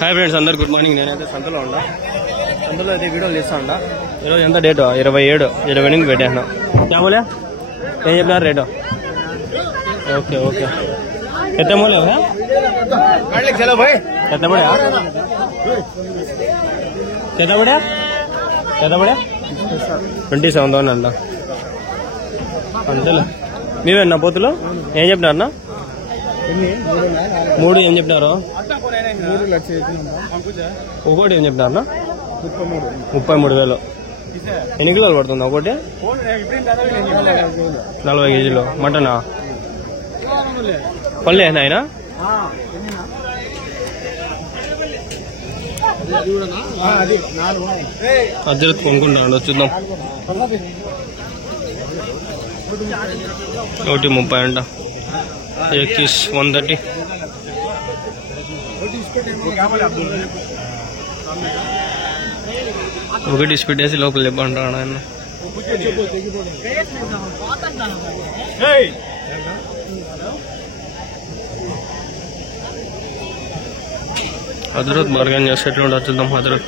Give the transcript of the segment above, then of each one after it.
Hi friends अंदर good morning నేనైతే సంతలో ఉన్నా సంతలో అయితే వీడియోలు చేస్తా ఉంటా ఈరోజు ఎంత డేట్ 27 నుంచి పెట్టాను क्या बोले ఏం చెప్పారు రేటు ఓకే ఓకే ఎంత बोले है चलो भाई कितना बड़ा कितना बड़ा 27 అంట అంతేలే మీవేనా పోతులు ఏం చెప్పినారన్నా 3 ఏం చెప్పినారు ఒకటి ఏం చెప్పినారన్నా 33,000 ఎన్ని కిలోలు పడుతుంది ఒకటి 40 కేజీలు మటనా పల్లె ఆయన అజ్జరత్ కొనుక్కుంటాడు చూద్దాం 130 అంట 130 ఒకటి స్పీడ్ వేసి లోపల లేపంటాడు ఆయన హజరత్ బార్గెన్ చేసేట్లు చూద్దాం హజరత్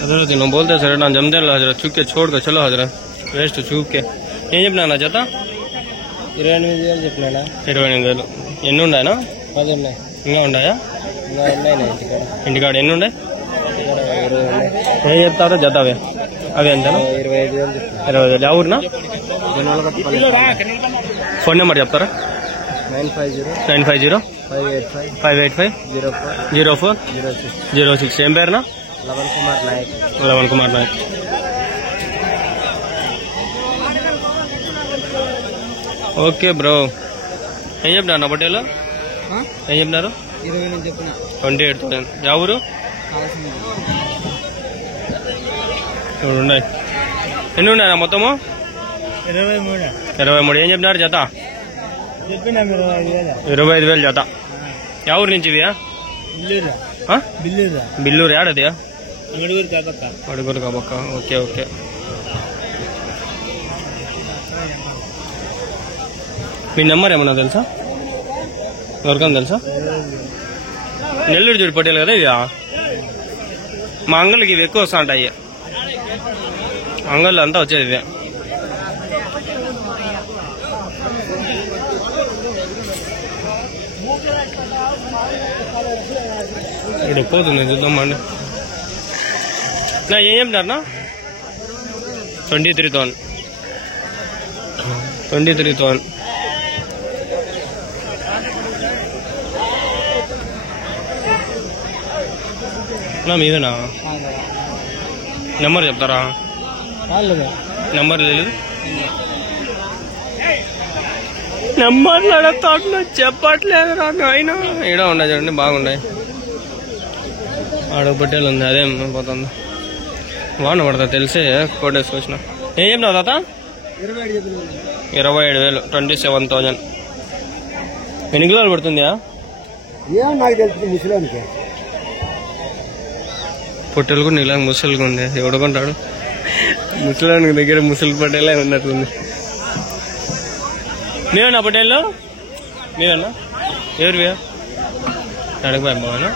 हजरत నువ్వు बोलते सर ना जमदे हजरत चुप के छोड़ के चलो हजरत वेस्ट चुप के ఏం చెప్పినా నా జత 28,000 చెప్పినా 28,000 ఎన్ని ఉన్నాయనా 10 ఉన్నాయి ఇంకా ఉన్నాయా ఇంటికాడ ఎన్ని ఉన్నాయి ఏం చెప్తారో జత అవి ఎంతనా 25,000 ఎవరునా ఫోన్ నెంబర్ చెప్తారా 950 585 0406 ఏం పేరునా లవన్ కుమార్ నాయక్ ఓకే బ్రో ఏం చెప్పినారు నా పటేలు ఏం చెప్పినారు 28,000 ఎవరు ఉన్నాయి ఎన్ని ఉన్నాయా మొత్తము 23 ఏం చెప్పినారు జత 25,000 జత ఎవరి నుంచి ఇవి బిల్లూరు ఏడది అడుగురు కాబక్క ఓకే ఓకే మీ నెంబర్ ఏమన్నా తెలుసా ఎవరికన్నా తెలుసా నెల్లూరు చూడు పట్టేలు కదా ఇవి మా అంగళ్ళకి ఇవి ఎక్కువ వస్తా ఉంటాయి అంగళ్ళు అంతా వచ్చేది ఇవే ఇక్కడ పోతుంది చూద్దామండి నా ఏం చెప్పినారనా 23,000 నా మీదేనా నెంబర్ చెప్తారా నెంబర్ లేదు నెంబర్లు అడతా చెప్పట్లేదు రా ఆయన ఈడ ఉన్నాయి చూడండి బాగున్నాయి ఆడ పట్టేలు ఉంది అదేం పోతుంది వాన పడతా తెలిసే కోటేసుకొచ్చిన ఏం చెప్పినావు తాత 27,000 27,000 ఎన్ని కిలోలు పడుతుందా పొట్టెలు కూడా ఇలా ముసలిగా ఉంది ఎవడుకుంటాడు ముసలానికి దగ్గర ముసలి పట్టేలా ఉన్నట్టుంది మీవేనా పటేళ్ళు మీవేనా ఎవరివే అడగబాయ్ బావేనా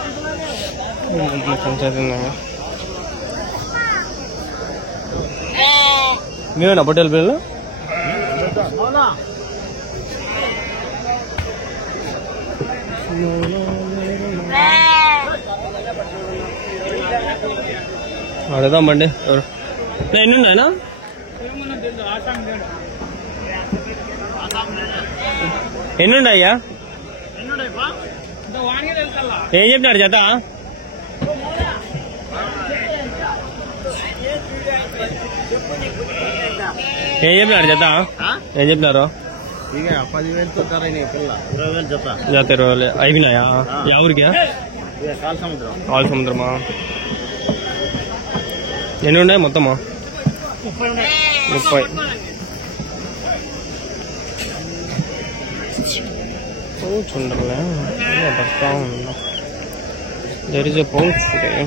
మీవేనా పటేల్ పిల్లలు అడదామండి ఎవరు ఎన్ని ఉన్నాయనా ఎన్ని ఉన్నాయ్యా ఏం చెప్పినాడు జత ఏం చెప్పినారు జత ఏం చెప్పినారు 10,000 జత 20,000 అయిపోయినాయా ఎవరికి ఆల్ సముద్రమా ఎన్ని ఉన్నాయి మొత్తమా 30 చూడండి పడతా ఉన్నా there is a pouch today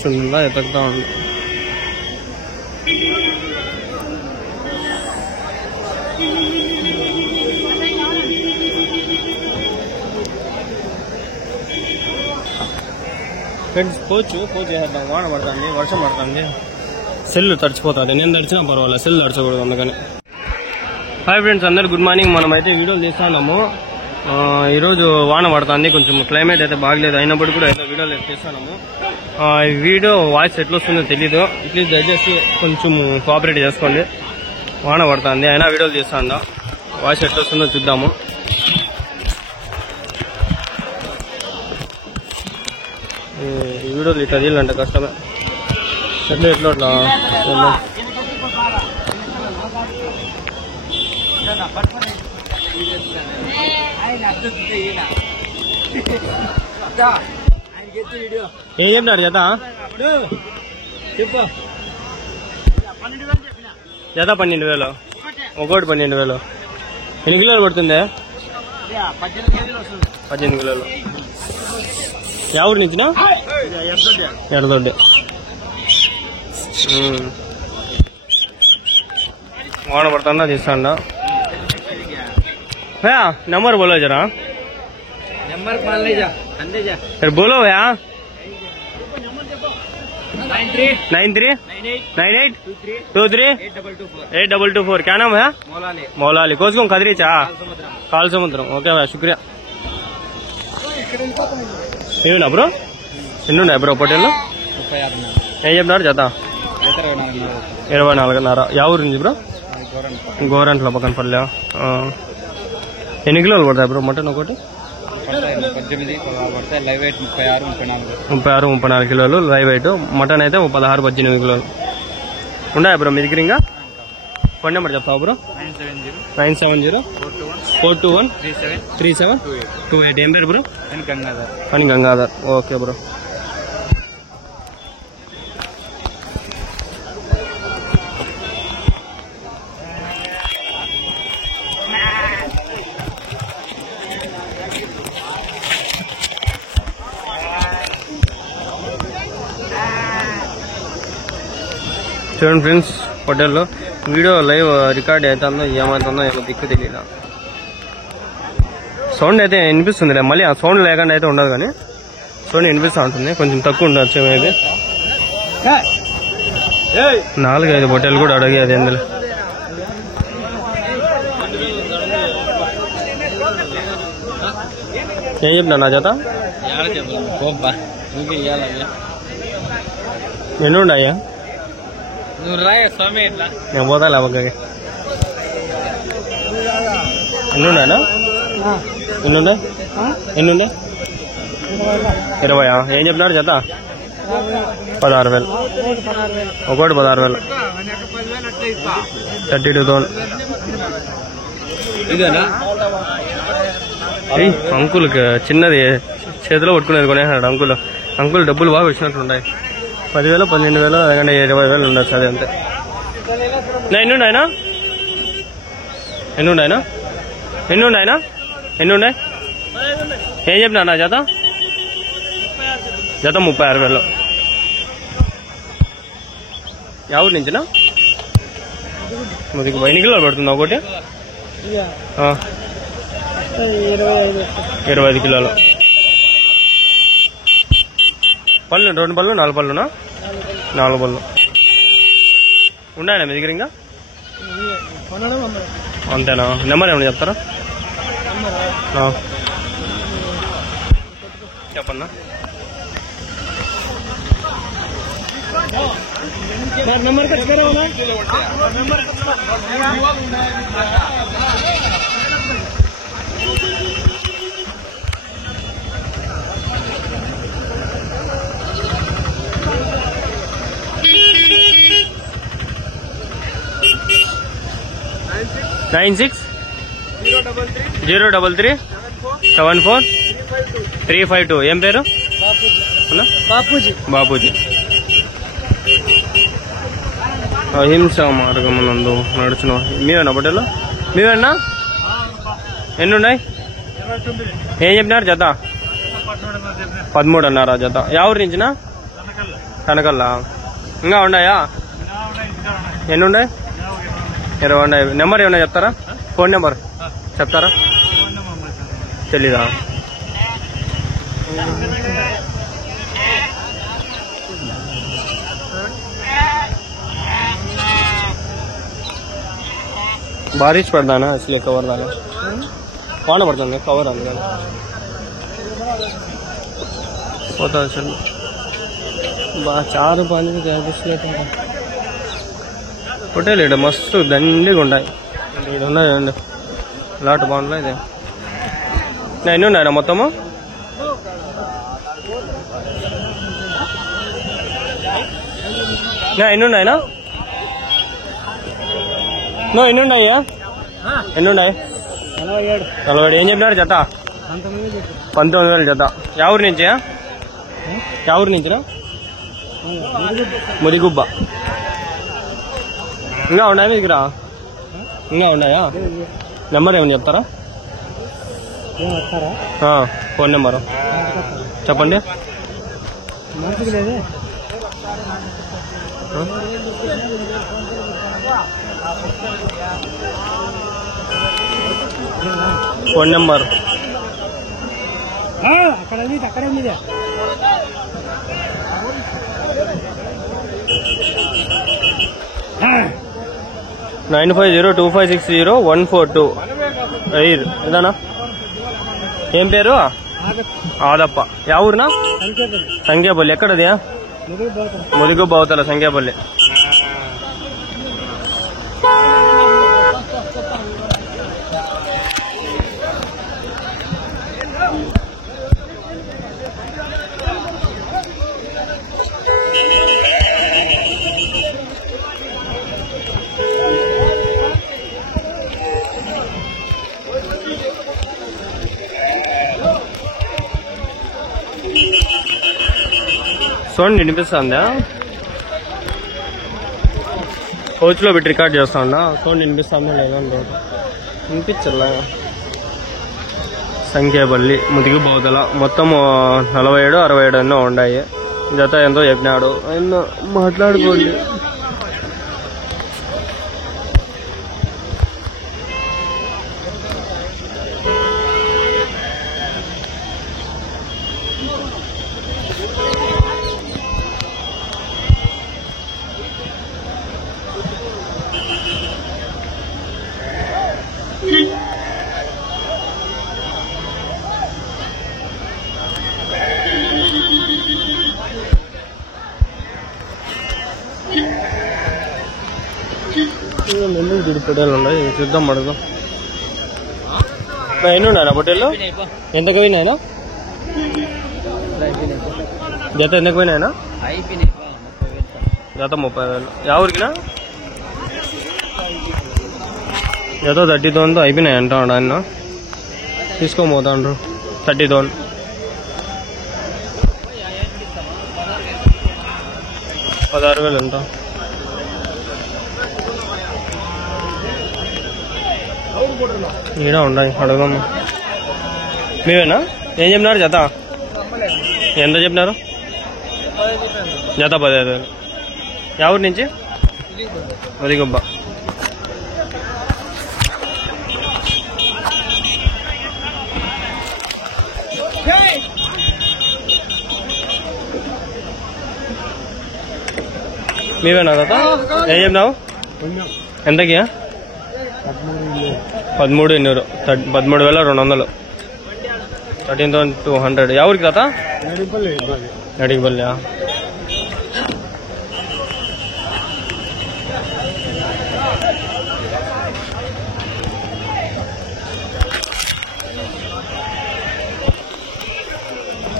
చుందా ఎతకుతా ఉంది. ఫ్రెండ్స్ పోచు చేద్దాం. వాన పడుతుంది, వర్షం పడుతుంది, సెల్ తడిచిపోతుంది. నేను తడిచినా పర్వాలేదు, సెల్ తడిచకూడదు అందుకని. హాయ్ ఫ్రెండ్స్, అందరు గుడ్ మార్నింగ్. మనమైతే వీడియోలు చేస్తున్నాము. ఈరోజు వాన పడుతుంది, కొంచెం క్లైమేట్ అయితే బాగలేదు, అయినప్పుడు కూడా అయితే వీడియోలు చేస్తున్నాము. ఈ వీడియో వాయిస్ ఎట్లా వస్తుందో తెలీదు, ప్లీజ్ దయచేసి కొంచెం కోఆపరేట్ చేసుకోండి. వాన పడుతుంది అయినా వీడియోలు చేస్తాను, వాయిస్ ఎట్లా వస్తుందో చూద్దాము. ఈ వీడియోలు ఇట్లా తీయాలంటే కష్టమే, ఎట్లా అట్లా ఏం చెప్పినారు జత? జత 12,000, ఒకటి 12,000. ఎన్ని కిలోలు పడుతుంది? 18 కిలోలు. ఎవరి నుంచినా? ఎర్రదొడ్డి. వాన పడుతుందా తీస్తాండా? भैया नंबर बोलो जरा, नंबर मान ले जा, अंदर जा फिर बोलो भैया। 939823 क्या नाम है? मौलाली कोसगुम कदरीचा काल समुद्रम. ओके भैया, शुक्रिया. ఏమినా బ్రో, ఎన్ని ఉన్నాయి బ్రో పొట్టేళ్ళు? 36. ఏం చెప్పినారు జత? 24.5. యా ఊరు నుంచి బ్రో? గోరంట్ల పక్కన పల్లె. ఎన్ని కిలోలు పడతాయి బ్రో మటన్ ఒకటి? 36-34 కిలోలు లైవ్ వెయిట్. మటన్ అయితే 16-18 కిలోలు ఉన్నాయా బ్రో మీ దగ్గర? ఇంకా ఫోన్ నెంబర్ చెప్తావు బ్రో? 970-421-3728. ఏం పేరు బ్రో? అని గంగాధర్. Okay bro. చూడండి ఫ్రెండ్స్, హోటల్లో వీడియో లైవ్ రికార్డ్ అవుతుందో ఏమవుతుందో ఏమో దిక్కు తెలియదు. సౌండ్ అయితే వినిపిస్తుంది, మళ్ళీ ఆ సౌండ్ లేకుండా అయితే ఉండదు, కానీ సౌండ్ వినిపిస్తూ ఉంటుంది. కొంచెం తక్కువ ఉండొచ్చు అనేది. 4-5 హోటల్ కూడా అడిగేది ఎందులో. ఏం చెప్పినా నా చేత? ఎన్ని ఉన్నాయా? నేను పోతా పక్కకి. ఎన్ని ఉన్నాయనా? ఎన్ని ఉన్నాయి? 20. ఏం చెప్పినాడు జత? 16,000. ఒకటి 16,000. 32,000. అంకుల్కి చిన్నది చేతిలో పట్టుకునేది కొనేసాడు అంకుల్ డబ్బులు బాగా వచ్చినట్లున్నాయి. 10,000, 12,000, అదే 20,000 ఉండొచ్చు. అది అంతే. ఎన్ని ఉన్నాయనా? ఎన్ని ఉన్నాయి? ఏం చెప్పినా నా జత? 36,000. ఎవరి నుంచినా? మీకు 5 కిలోలు పడుతుంది ఒకటి? 25 కిలోలు. పళ్ళు 2 పళ్ళు 4 పళ్ళునా? 4 పళ్ళు ఉన్నాయా మీ దగ్గర? ఇంకా అంతేనా? నెంబర్ ఏమన్నా చెప్తారా? చెప్పన్నా. नंबर कट करो ना. नंबर 96-033-74-352. ఏం పేరు? బాపూజీ బాపూజీ. అహింస మార్గమునందు నడుచున. మీవేనా పొట్టేలు? మీవేనా? ఎన్ని ఉన్నాయి? ఏం చెప్పినారు జత? 13 అన్నారా జత? ఎవరి నుంచినా? కనకల్లా. ఇంకా ఉన్నాయా? ఎన్ని ఉన్నాయి? 20 ఉన్నాయి. నెంబర్ ఏమన్నా చెప్తారా? ఫోన్ నెంబర్ చెప్తారా? తెలీదా? बारिश पड़ता है ना इसलिए कवर डाला कौन पड़ता है कवर आने पता चल 4 5 क्या होटल इट मस्त దండిగా ఉంటాయి. ఇక్కడ ఉన్నాయండి లాట్ బాగుంటాయి. ఇది ఎన్ని ఉన్నాయా మొత్తము? ఎన్ని ఉన్నాయినా? ఎన్ని ఉన్నాయా? ఎన్ని ఉన్నాయి? 47. ఏం చెప్పినారు జత? 19,000 జత. ఎవరి నుంచి? ఎవరి నుంచినా? ముదిగుబ్బ. ఇంకా ఉన్నాయా మీ దగ్గర? ఇంకా ఉన్నాయా? నెంబర్ ఏమని చెప్తారా? ఫోన్ నెంబరు చెప్పండి. ఫోన్ నెంబర్ అక్కడే 9502560142. ఇదానా? ఏం పేరు? ఆదప్ప. యా ఊరినా? సంఖ్యాపల్లి. ఎక్కడది? ముదిగుబ్బ అవతల సంఖ్యాపల్లి. సౌండ్ వినిపిస్తుందా? కోచ్లో పెట్టి రికార్డ్ చేస్తా ఉన్నా. సౌండ్ వినిపిస్తామో లేదో వినిపించలే. సంఖ్యాపల్లి ముదిగుబ్బ అవతల మొత్తం 47 67 ఎన్నో ఉన్నాయి. జత ఎంతో చెప్పినాడు. ఎన్నో మాట్లాడుకోండి. పొట్టేలు ఉన్నాయి, చూద్దాం అడుగుదాం. ఎన్ని ఉన్నాయా పొట్టేళ్ళు? ఎంతకు పోయినాయనా? జత ఎంతకు పోయినాయనా? జత 30,000. ఎవరికినా? జత 30,000 అయిపోయినాయి అంట. ఆయన తీసుకోబోతాండ్రు 30,000. 16,000 అంట. ఈడ ఉన్నాయి, అడగమ్మా. మీవేనా? ఏం చెప్పినారు జత? ఎంత చెప్పినారు? జత 15,000. ఎవరి నుంచి? ముదిగుబ్బ. మీవేనా జత? ఏం చెప్పినావు? ఎంతకి? 13,200. 13,200. 13,200. ఎవరికి తాత? నడిగిపల్లి.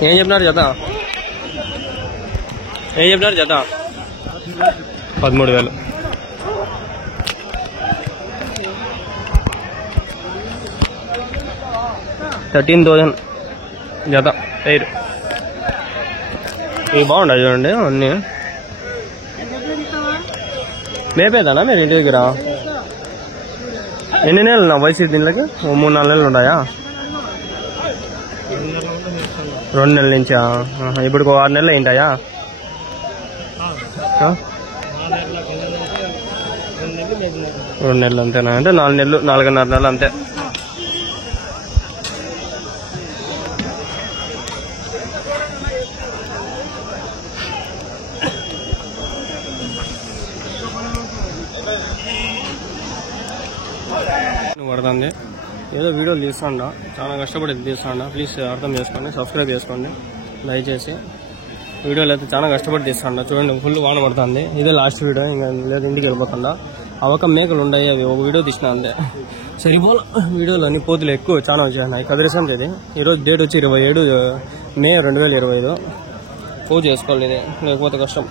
ఏం చెప్పినారు జత? 13,000. 13,000 జత. పేరు ఇవి బాగుంటాయి చూడండి అన్నీ. మేపేదానా మీరు ఇంటి దగ్గర? ఎన్ని నెలలు నా వయసు దీనికి? 3-4 నెలలు ఉన్నాయా? 2 నెలల నుంచా? ఇప్పుడు 6 నెలలు అయింటాయా? 2 నెలలు అంతేనా? అంటే 4 నెలలు 4.5 నెలలు అంతే. పడుతుంది ఏదో వీడియోలు తీస్తాండా, చాలా కష్టపడి తీస్తాండా. ప్లీజ్ అర్థం చేసుకోండి, సబ్స్క్రైబ్ చేసుకోండి దయచేసి. వీడియోలు అయితే చాలా కష్టపడి తీస్తాండా. చూడండి ఫుల్ వాన పడుతుంది. ఇదే లాస్ట్ వీడియో, ఇంకా లేదు ఇంటికి వెళ్ళిపోకుండా. అవక మేకలు ఉన్నాయి, అవి ఒక వీడియో తీసిన అంతే. సరిపోల వీడియోలు అన్ని పోతులు ఎక్కువ చాలా వచ్చేసినాయి. కదిరేసాం ఇది. ఈరోజు డేట్ వచ్చి 27 మే 2025. పూజ చేసుకోవాలి ఇది, లేకపోతే కష్టం.